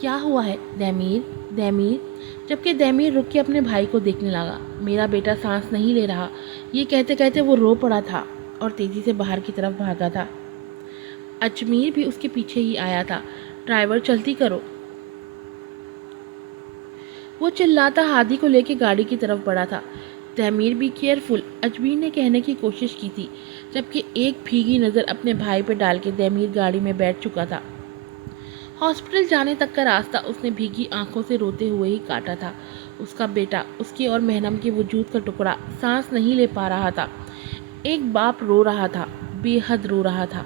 کیا ہوا ہے دمیر دمیر؟ جبکہ دمیر رک کے اپنے بھائی کو دیکھنے لگا۔ میرا بیٹا سانس نہیں لے رہا، یہ کہتے کہتے وہ رو پڑا تھا اور تیزی سے باہر کی طرف بھاگا تھا۔ اجمیر بھی اس کے پیچھے ہی آیا تھا۔ ڈرائیور جلدی کرو، وہ چلاتا ہادی کو لے کے گاڑی کی طرف بڑھا تھا۔ دمیر بھی کیئرفل، اجمیر نے کہنے کی کوشش کی تھی، جبکہ ایک بھیگی نظر اپنے بھائی پہ ڈال کے دمیر گاڑی میں بیٹھ چکا تھا۔ ہاسپٹل جانے تک کا راستہ اس نے بھیگی آنکھوں سے روتے ہوئے ہی کاٹا تھا۔ اس کا بیٹا، اس کی اور مہنم کے وجود کا ٹکڑا، سانس نہیں لے پا رہا تھا۔ ایک باپ رو رہا تھا، بے حد رو رہا تھا۔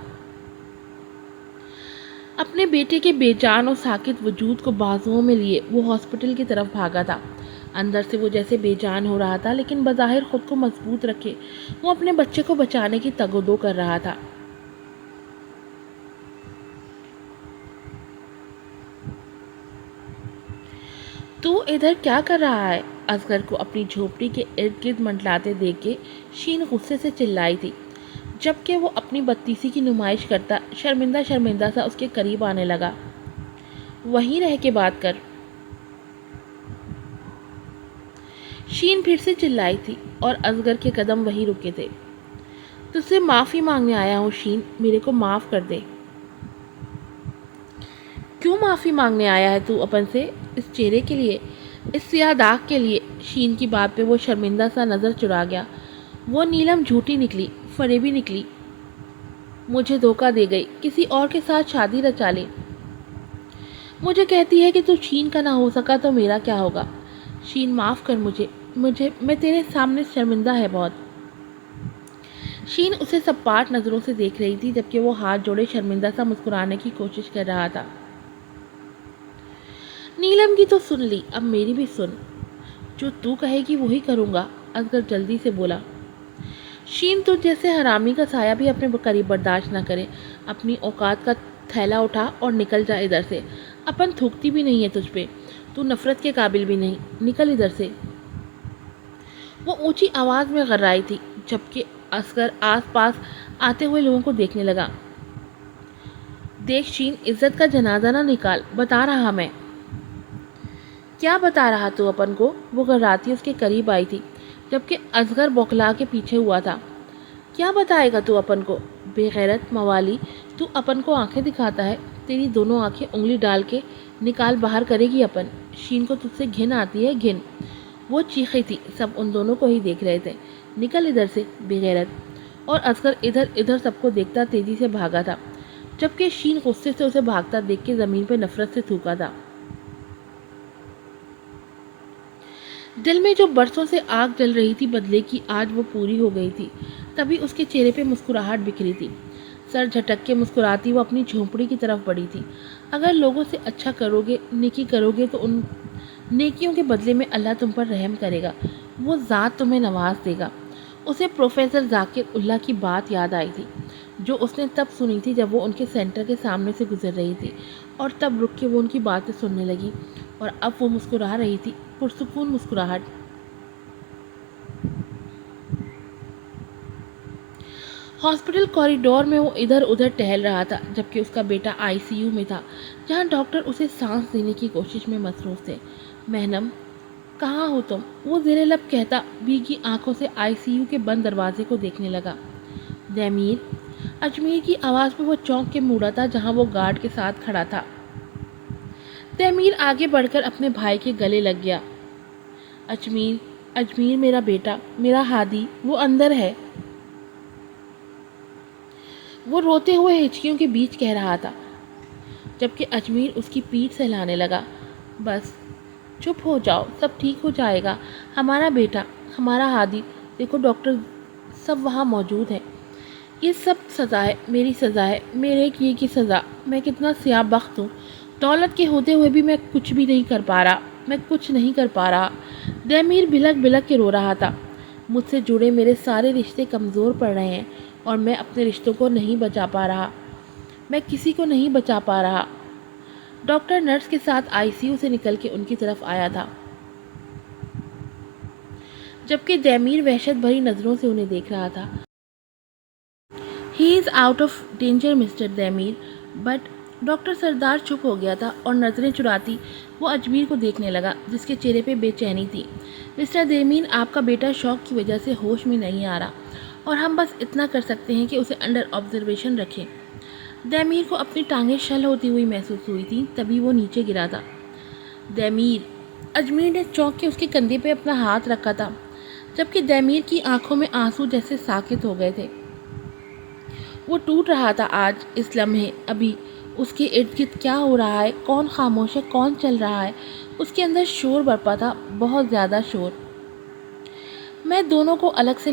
اپنے بیٹے کے بے جان اور ساکت وجود کو بازوؤں میں لیے وہ ہاسپٹل کی طرف بھاگا تھا۔ اندر سے وہ جیسے بے جان ہو رہا تھا، لیکن بظاہر خود کو مضبوط رکھے وہ اپنے بچے کو بچانے کی تگ و دو کر رہا تھا۔ تو ادھر کیا کر رہا ہے؟ اصغر کو اپنی جھوپڑی کے ارد گرد منڈلاتے دیکھ کے شین غصے سے چلائی تھی، جبکہ وہ اپنی بدتیسی کی نمائش کرتا شرمندہ شرمندہ سا اس کے قریب آنے لگا۔ وہیں رہ کے بات کر، شین پھر سے چلائی تھی اور اصغر کے قدم وہیں رکے تھے۔ تجھ سے معافی مانگنے آیا ہوں شین، میرے کو معاف کر دے۔ کیوں معافی مانگنے آیا ہے تو اپن سے؟ اس چہرے کے لیے، اس سیاہ داغ کے لیے؟ شین کی بات پہ وہ شرمندہ سا نظر چرا گیا۔ وہ نیلم جھوٹی نکلی، فریبی نکلی، مجھے دھوکہ دے گئی، کسی اور کے ساتھ شادی رچا لی۔ مجھے کہتی ہے کہ تو شین کا نہ ہو سکا تو میرا کیا ہوگا؟ شین معاف کر مجھے میں تیرے سامنے شرمندہ ہے بہت۔ شین اسے سپاٹ نظروں سے دیکھ رہی تھی، جبکہ وہ ہاتھ جوڑے شرمندہ سا مسکرانے کی کوشش کر رہا تھا۔ نیلم کی تو سن لی، اب میری بھی سن۔ جو تو کہے گی وہی کروں گا، اصغر جلدی سے بولا۔ شین تو جیسے حرامی کا سایہ بھی اپنے قریب برداشت نہ کرے۔ اپنی اوقات کا تھیلا اٹھا اور نکل جا ادھر سے، اپن تھوکتی بھی نہیں ہے تجھ پہ، تو نفرت کے قابل بھی نہیں، نکل ادھر سے۔ وہ اونچی آواز میں غرائی تھی، جبکہ اصغر آس پاس آتے ہوئے لوگوں کو دیکھنے لگا۔ دیکھ شین، عزت کا جنازہ نہ نکال، بتا رہا میں۔ کیا بتا رہا تو اپن کو؟ وہ غراتی اس کے قریب آئی تھی، جبکہ اصغر بوکھلا کے پیچھے ہوا تھا۔ کیا بتائے گا تو اپن کو؟ بے غیرت موالی، تو اپن کو آنکھیں دکھاتا ہے؟ تیری دونوں آنکھیں انگلی ڈال کے نکال باہر کرے گی اپن۔ شین کو تجھ سے گھن آتی ہے، گھن؟ وہ چیخی تھی، سب ان دونوں کو ہی دیکھ رہے تھے۔ نکل ادھر سے بے غیرت۔ اور اصغر ادھر ادھر سب کو دیکھتا تیزی سے بھاگا تھا، جبکہ شین غصے سے اسے بھاگتا دیکھ کے زمین پہ نفرت سے تھوکا تھا۔ دل میں جو برسوں سے آگ جل رہی تھی بدلے کی، آج وہ پوری ہو گئی تھی۔ تبھی اس کے چہرے پہ مسکراہٹ بکھری تھی۔ سر جھٹک کے مسکراتی وہ اپنی جھونپڑی کی طرف بڑھی تھی۔ اگر لوگوں سے اچھا کرو گے، نیکی کرو گے تو ان نیکیوں کے بدلے میں اللہ تم پر رحم کرے گا، وہ ذات تمہیں نواز دے گا۔ اسے پروفیسر ذاکر اللہ کی بات یاد آئی تھی، جو اس نے تب سنی تھی جب وہ ان کے سینٹر کے سامنے سے گزر رہی تھی، اور تب رک کے وہ ان کی باتیں سننے لگی، اور اب وہ مسکرا رہی تھی، پرسکون مسکراہٹ۔ ہاسپٹل کوریڈور میں وہ ادھر ادھر ٹہل رہا تھا، جبکہ اس کا بیٹا آئی سی یو میں تھا، جہاں ڈاکٹر اسے سانس دینے کی کوشش میں مصروف تھے۔ مہنم، کہاں ہو تم؟ وہ زیر لب کہتا بھیگی آنکھوں سے آئی سی یو کے بند دروازے کو دیکھنے لگا۔ دمیر، اجمیر کی آواز پہ وہ چونک کے موڑا تھا جہاں وہ گارڈ کے ساتھ کھڑا تھا۔ دمیر آگے بڑھ کر اپنے بھائی کے گلے لگ گیا۔ اجمیر میرا بیٹا، میرا ہادی، وہ اندر ہے۔ وہ روتے ہوئے ہچکیوں کے بیچ کہہ رہا تھا، جبکہ اجمیر اس کی پیٹھ سہلانے لگا۔ بس چپ ہو جاؤ، سب ٹھیک ہو جائے گا، ہمارا بیٹا، ہمارا ہادی، دیکھو ڈاکٹر سب وہاں موجود ہیں۔ یہ سب سزا ہے، میری سزا ہے، میرے کیے کی سزا۔ میں کتنا سیاہ بخت ہوں، دولت کے ہوتے ہوئے بھی میں کچھ بھی نہیں کر پا رہا، میں کچھ نہیں کر پا رہا۔ دمیر بلک بلک کے رو رہا تھا۔ مجھ سے جڑے میرے سارے رشتے کمزور پڑ رہے ہیں، اور میں اپنے رشتوں کو نہیں بچا پا رہا، میں کسی کو نہیں بچا پا رہا۔ ڈاکٹر نرس کے ساتھ آئی سی یو سے نکل کے ان کی طرف آیا تھا، جبکہ دمیر وحشت بھری نظروں سے انہیں دیکھ رہا تھا۔ He is out of danger mister Demir, but doctor Sardar چپ ہو گیا تھا اور نظریں چراتی وہ اجمیر کو دیکھنے لگا جس کے چہرے پہ بے چینی تھی۔ مسٹر دیمین، آپ کا بیٹا شوق کی وجہ سے ہوش میں نہیں آ رہا اور ہم بس اتنا کر سکتے ہیں کہ اسے انڈر آبزرویشن رکھیں۔ دیمیر کو اپنی ٹانگیں شل ہوتی ہوئی محسوس ہوئی تھی، تبھی وہ نیچے گرا تھا۔ دیمیر! اجمیر نے چونک کے اس کے کندھے پہ اپنا ہاتھ رکھا تھا، جبکہ دیمیر کی آنکھوں میں آنسو جیسے ساکت ہو گئے تھے۔ وہ ٹوٹ رہا تھا آج اس لمحے۔ ابھی اس کے ارد گرد کیا ہو رہا ہے، کون خاموش ہے، کون چل رہا ہے، اس کے اندر شور برپا تھا، بہت زیادہ شور۔ میں دونوں کو الگ سے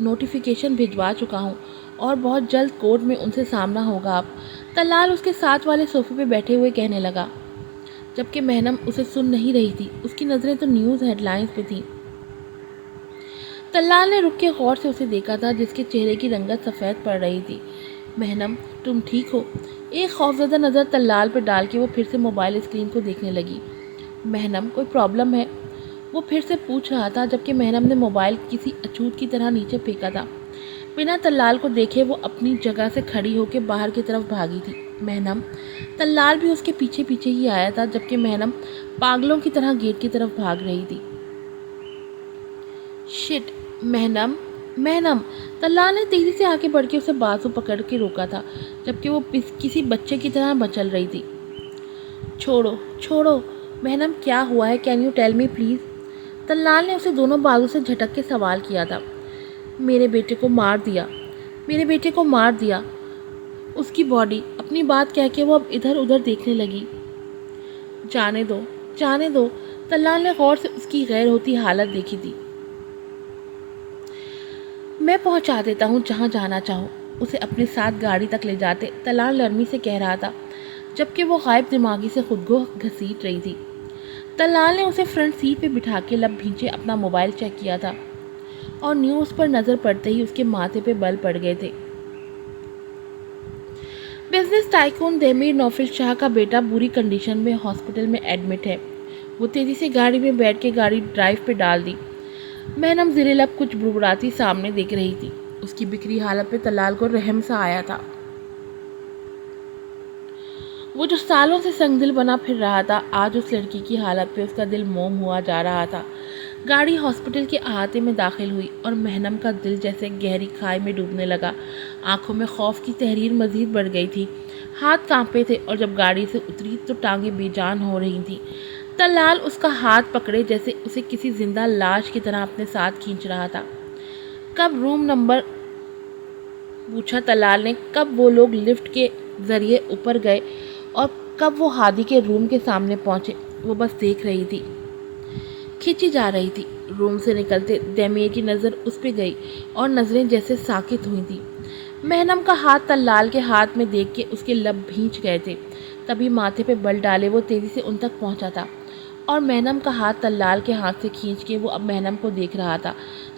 نوٹیفیکیشن بھجوا چکا ہوں اور بہت جلد کورٹ میں ان سے سامنا ہوگا۔ اب طلال اس کے ساتھ والے صوفے پہ بیٹھے ہوئے کہنے لگا، جبکہ مہنم اسے سن نہیں رہی تھی، اس کی نظریں تو نیوز ہیڈ لائنز پہ تھیں۔ طلال نے رک کے غور سے اسے دیکھا تھا، جس کے چہرے کی رنگت سفید پڑ رہی تھی۔ مہنم، تم ٹھیک ہو؟ ایک خوفزدہ نظر طلال پہ ڈال کے وہ پھر سے موبائل اسکرین کو دیکھنے لگی۔ مہنم، کوئی پرابلم ہے؟ وہ پھر سے پوچھ رہا تھا، جبکہ مہنم نے موبائل کسی اچھوت کی طرح نیچے پھینکا تھا۔ بنا طلال کو دیکھے وہ اپنی جگہ سے کھڑی ہو کے باہر کی طرف بھاگی تھی۔ مہنم! طلال بھی اس کے پیچھے پیچھے ہی آیا تھا، جبکہ مہنم پاگلوں کی طرح گیٹ کی طرف بھاگ رہی تھی۔ شٹ! مہنم! مہنم! طلال نے تیزی سے آگے بڑھ کے اسے بازو پکڑ کے روکا تھا، جبکہ وہ کسی بچے کی طرح مچل رہی تھی۔ چھوڑو، چھوڑو! مہنم، کیا ہوا ہے؟ Can you tell me please? Talal نے اسے دونوں بازو سے جھٹک کے سوال کیا تھا۔ میرے بیٹے کو مار دیا، میرے بیٹے کو مار دیا، اس کی باڈی۔ اپنی بات کہہ کے وہ اب ادھر ادھر دیکھنے لگی۔ جانے دو، جانے دو! طلال نے غور سے اس کی غیر ہوتی حالت دیکھی تھی۔ میں پہنچا دیتا ہوں جہاں جانا چاہو۔ اسے اپنے ساتھ گاڑی تک لے جاتے طلال نرمی سے کہہ رہا تھا، جبکہ وہ غائب دماغی سے خود کو گھسیٹ رہی تھی۔ طلال نے اسے فرنٹ سیٹ پہ بٹھا کے لب بھینچے اپنا موبائل چیک کیا تھا اور نیوز پر نظر پڑتے ہی اس کے ماتھے پہ بل پڑ گئے تھے۔ بزنس ٹائکون دیمیر نوفل شاہ کا بیٹا بری کنڈیشن میں ہاسپٹل میں ایڈمٹ ہے۔ وہ تیزی سے گاڑی میں بیٹھ کے گاڑی ڈرائیو پہ ڈال دی۔ مہنم زیر لب کچھ بڑبڑاتی سامنے دیکھ رہی تھی۔ اس کی بکھری حالت پہ طلال کو رحم سا آیا تھا۔ وہ جو سالوں سے سنگ دل بنا پھر رہا تھا، آج اس لڑکی کی حالت پہ اس کا دل موم ہوا جا رہا تھا۔ گاڑی ہاسپٹل کے احاطے میں داخل ہوئی اور مہنم کا دل جیسے گہری کھائی میں ڈوبنے لگا۔ آنکھوں میں خوف کی تحریر مزید بڑھ گئی تھی، ہاتھ کانپے تھے اور جب گاڑی سے اتری تو ٹانگیں بے جان ہو رہی تھیں۔ طلال اس کا ہاتھ پکڑے جیسے اسے کسی زندہ لاش کی طرح اپنے ساتھ کھینچ رہا تھا۔ کب روم نمبر؟ پوچھا طلال نے۔ کب وہ لوگ لفٹ کے ذریعے اوپر گئے اور کب وہ ہادی کے روم کے سامنے پہنچے، وہ بس دیکھ رہی تھی، کھینچی جا رہی تھی۔ روم سے نکلتے دیمیر کی نظر اس پہ گئی اور نظریں جیسے ساکت ہوئی تھی۔ مہنم کا ہاتھ طلال کے ہاتھ میں دیکھ کے اس کے لب بھینچ گئے تھے، تبھی ماتھے پہ بل ڈالے وہ تیزی سے ان تک پہنچا تھا اور مہنم کا ہاتھ طلال کے ہاتھ سے کھینچ کے وہ اب مہنم کو دیکھ رہا تھا،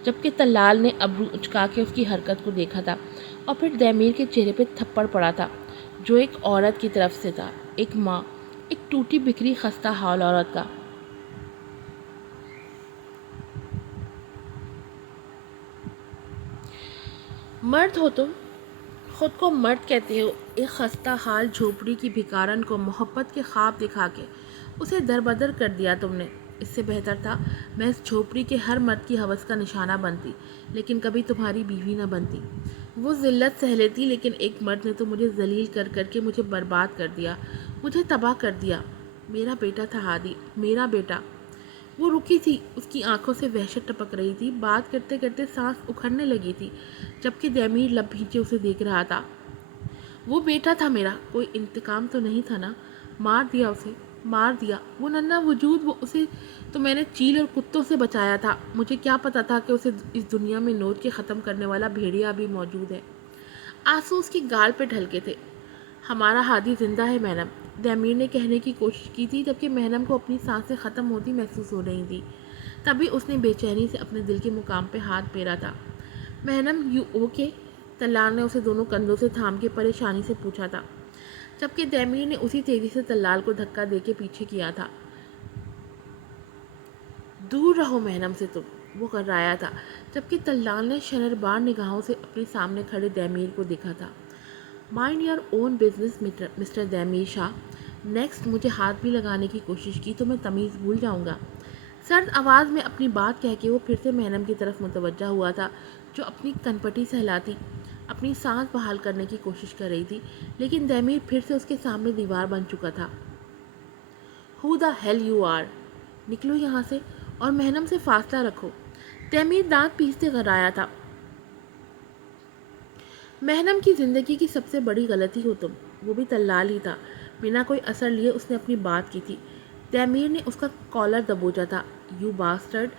جبکہ طلال نے ابرو اچکا کے اس کی حرکت کو دیکھا تھا اور پھر دیمیر کے چہرے پہ تھپڑ پڑا تھا، جو ایک عورت کی طرف سے تھا، ایک ماں، ایک ٹوٹی بکھری خستہ حال عورت کا۔ مرد ہو تم، خود کو مرد کہتے ہو، ایک خستہ حال جھوپڑی کی بھکارن کو محبت کے خواب دکھا کے اسے دربدر کر دیا تم نے۔ اس سے بہتر تھا میں اس جھوپڑی کے ہر مرد کی ہوس کا نشانہ بنتی، لیکن کبھی تمہاری بیوی نہ بنتی۔ وہ ذلت سہ لیتی، لیکن ایک مرد نے تو مجھے ذلیل کر کر کے مجھے برباد کر دیا، مجھے تباہ کر دیا۔ میرا بیٹا تھا ہادی، میرا بیٹا۔ وہ رکی تھی، اس کی آنکھوں سے وحشت ٹپک رہی تھی، بات کرتے کرتے سانس اکھڑنے لگی تھی، جبکہ دیمیر لب بھینچے اسے دیکھ رہا تھا۔ وہ بیٹا تھا میرا، کوئی انتقام تو نہیں تھا نا؟ مار دیا اسے، مار دیا۔ وہ ننھا وجود، وہ اسے تو میں نے چیل اور کتوں سے بچایا تھا، مجھے کیا پتا تھا کہ اسے اس دنیا میں نوچ کے ختم کرنے والا بھیڑیا بھی موجود ہے۔ آنسو اس کی گال پہ ڈھلکے تھے۔ ہمارا ہادی زندہ ہے مہنم، دیمیر نے کہنے کی کوشش کی تھی، جبکہ مہنم کو اپنی سانسیں ختم ہوتی محسوس ہو رہی تھی۔ تبھی اس نے بے چینی سے اپنے دل کے مقام پہ ہاتھ پھیرا تھا۔ مہنم، یو اوکے؟ طلال نے اسے دونوں کندھوں سے تھام کے پریشانی سے پوچھا تھا، جبکہ دیمیر نے اسی تیزی سے طلال کو دھکا دے کے پیچھے کیا تھا۔ دور رہو مہنم سے تم، وہ کرایا تھا، جبکہ طلال نے شرربار نگاہوں سے اپنے سامنے کھڑے دیمیر کو دیکھا تھا۔ Mind your own business mister Demir Shah. Next مجھے ہاتھ بھی لگانے کی کوشش کی تو میں تمیز بھول جاؤں گا. سرد آواز میں اپنی بات کہہ کے وہ پھر سے مہنم کی طرف متوجہ ہوا تھا جو اپنی کنپٹی سہلاتی اپنی سانس بحال کرنے کی کوشش کر رہی تھی، لیکن دیمیر پھر سے اس کے سامنے دیوار بن چکا تھا. Who the hell you are؟ نکلو یہاں سے اور مہنم سے فاصلہ رکھو. دیمیر دانت پیستے غرایا تھا. مہنم کی زندگی کی سب سے بڑی غلطی ہو تم، وہ بھی طلال ہی تھا. بنا کوئی اثر لیے اس نے اپنی بات کی تھی. دیمیر نے اس کا کالر دبوچا تھا. You bastard.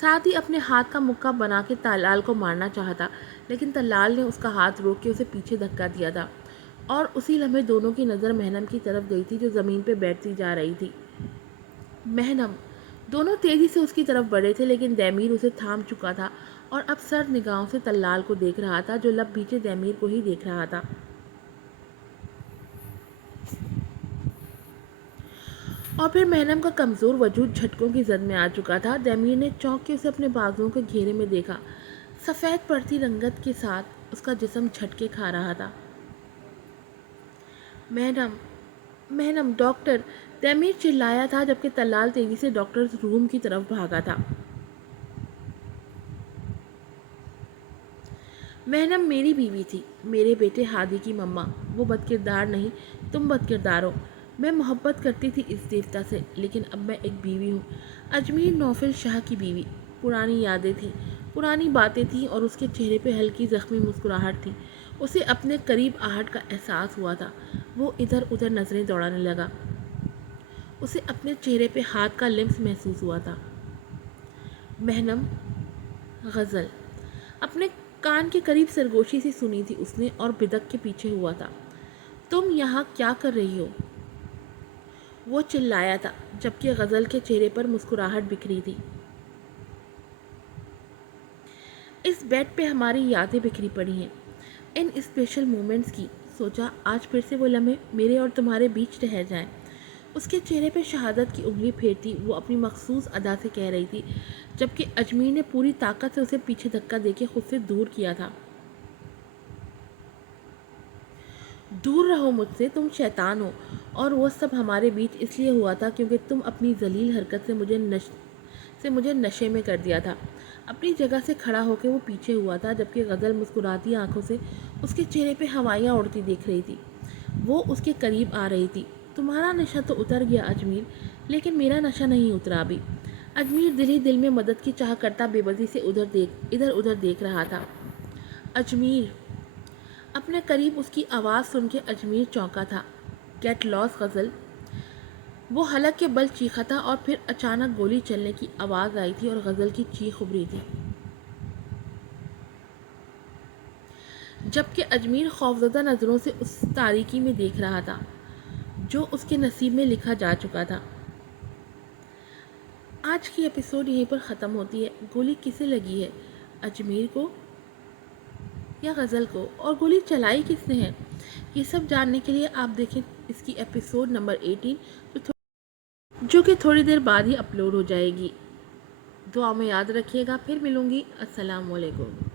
ساتھ ہی اپنے ہاتھ کا مکہ بنا کے طلال کو مارنا چاہتا، لیکن طلال نے اس کا ہاتھ روک کے اسے پیچھے دھکا دیا تھا، اور اسی لمحے دونوں کی نظر مہنم کی طرف گئی تھی جو زمین پہ بیٹھتی جا رہی تھی. مہنم. دونوں تیزی سے اس کی طرف بڑھے تھے، لیکن دیمیر اسے تھام چکا تھا اور اب سرد نگاہوں سے طلال کو دیکھ رہا تھا جو لب بھیجے دیمیر کو ہی دیکھ رہا تھا. اور پھر مہنم کا کمزور وجود جھٹکوں کی زد میں آ چکا تھا. دیمیر نے چونک کے اسے اپنے بازوؤں کے گھیرے میں دیکھا. سفید پڑتی رنگت کے ساتھ اس کا جسم جھٹکے کھا رہا تھا. مہنم ڈاکٹر. دیمیر چلایا تھا جبکہ طلال تیزی سے ڈاکٹر روم کی طرف بھاگا تھا. مہنم میری بیوی تھی، میرے بیٹے ہادی کی مما. وہ بدکردار نہیں، تم بدکردار ہو. میں محبت کرتی تھی اس دیوتا سے، لیکن اب میں ایک بیوی ہوں، اجمیر نوفل شاہ کی بیوی. پرانی یادیں تھیں، پرانی باتیں تھیں، اور اس کے چہرے پہ ہلکی زخمی مسکراہٹ تھی. اسے اپنے قریب آہٹ کا احساس ہوا تھا. وہ ادھر ادھر نظریں دوڑانے لگا. اسے اپنے چہرے پہ ہاتھ کا لمس محسوس ہوا تھا. مہنم. غزل. اپنے کان کے قریب سرگوشی سی سنی تھی اس نے اور بدک کے پیچھے ہوا تھا. تم یہاں کیا کر رہی ہو؟ وہ چلایا تھا جبکہ غزل کے چہرے پر مسکراہٹ بکھری تھی. اس بیڈ پہ ہماری یادیں بکھری پڑی ہیں، ان اسپیشل مومنٹس کی. سوچا آج پھر سے وہ لمحے میرے اور تمہارے بیچ رہ جائیں. اس کے چہرے پہ شہادت کی انگلی پھیرتی وہ اپنی مخصوص ادا سے کہہ رہی تھی، جبکہ اجمیر نے پوری طاقت سے اسے پیچھے دھکا دے کے خود سے دور کیا تھا. دور رہو مجھ سے، تم شیطان ہو، اور وہ سب ہمارے بیچ اس لیے ہوا تھا کیونکہ تم اپنی ذلیل حرکت سے مجھے نشے میں کر دیا تھا. اپنی جگہ سے کھڑا ہو کے وہ پیچھے ہوا تھا جبکہ غزل مسکراتی آنکھوں سے اس کے چہرے پہ ہوائیاں اڑتی دیکھ رہی تھی. وہ اس کے قریب آ رہی تھی. تمہارا نشہ تو اتر گیا اجمیر، لیکن میرا نشہ نہیں اترا ابھی. اجمیر دل ہی دل میں مدد کی چاہ کرتا بے بسی سے ادھر ادھر دیکھ رہا تھا. اجمیر. اپنے قریب اس کی آواز سن کے اجمیر چونکا تھا. گیٹ لاس غزل. وہ حلق کے بل چیخا تھا اور پھر اچانک گولی چلنے کی آواز آئی تھی اور غزل کی چیخ ابھری تھی. جبکہ اجمیر خوفزدہ نظروں سے اس تاریکی میں دیکھ رہا تھا جو اس کے نصیب میں لکھا جا چکا تھا. آج کی ایپیسوڈ یہیں پر ختم ہوتی ہے. گولی کسے لگی ہے، اجمیر کو یا غزل کو، اور گولی چلائی کس نے ہے؟ یہ سب جاننے کے لیے آپ دیکھیں اس کی ایپیسوڈ نمبر 18 جو کہ تھوڑی دیر بعد ہی اپلوڈ ہو جائے گی. دعا میں یاد رکھیے گا. پھر ملوں گی. السلام علیکم.